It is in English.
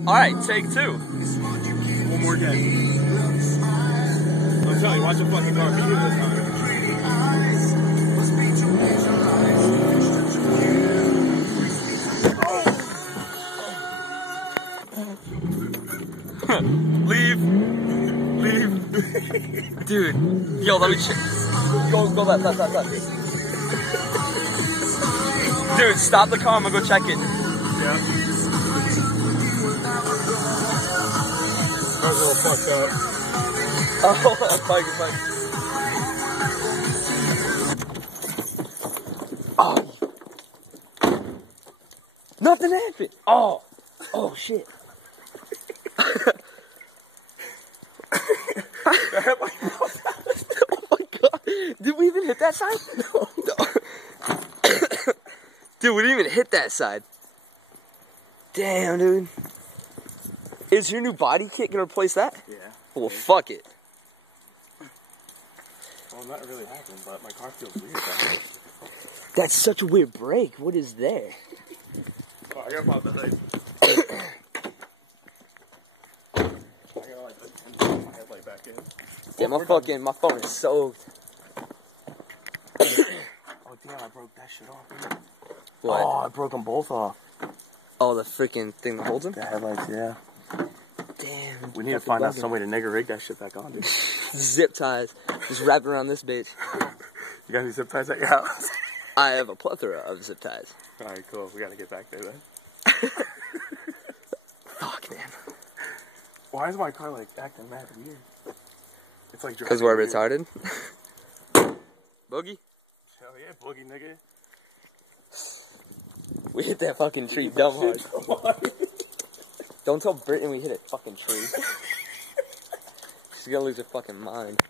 Alright, take two. One more day. I'm telling you, watch the fucking car. Can you this time? Leave. Dude, yo, let me check. Go left. Dude, stop the car, I'm gonna go check it. Yeah. I was a little fucked up. Oh, fine. Oh. Nothing happened. Oh shit. Oh my god. Did we even hit that side? No. Dude, we didn't even hit that side. Damn, dude. Is your new body kit gonna replace that? Yeah. Well, fuck it. Well, not really happened, but my car feels weird. Though. That's such a weird break. What is there? Oh, I gotta pop the hood. I gotta like put my headlight back in. Yeah, my phone is soaked. Oh damn, I broke that shit off. Dude. What? Oh, I broke them both off. Oh, the freaking thing that holds them? The headlights, yeah. Damn. We need to find out some way to nigger rig that shit back on, dude. Zip ties. Just wrap it around this bitch. You got any zip ties at your house? I have a plethora of zip ties. Alright, cool. We gotta get back there then. Fuck, man. Why is my car like acting mad weird? It's like because we're retarded. Boogie? Hell yeah, boogie nigga. We hit that fucking tree dumb hard. Don't tell Brittany we hit a fucking tree. She's gonna lose her fucking mind.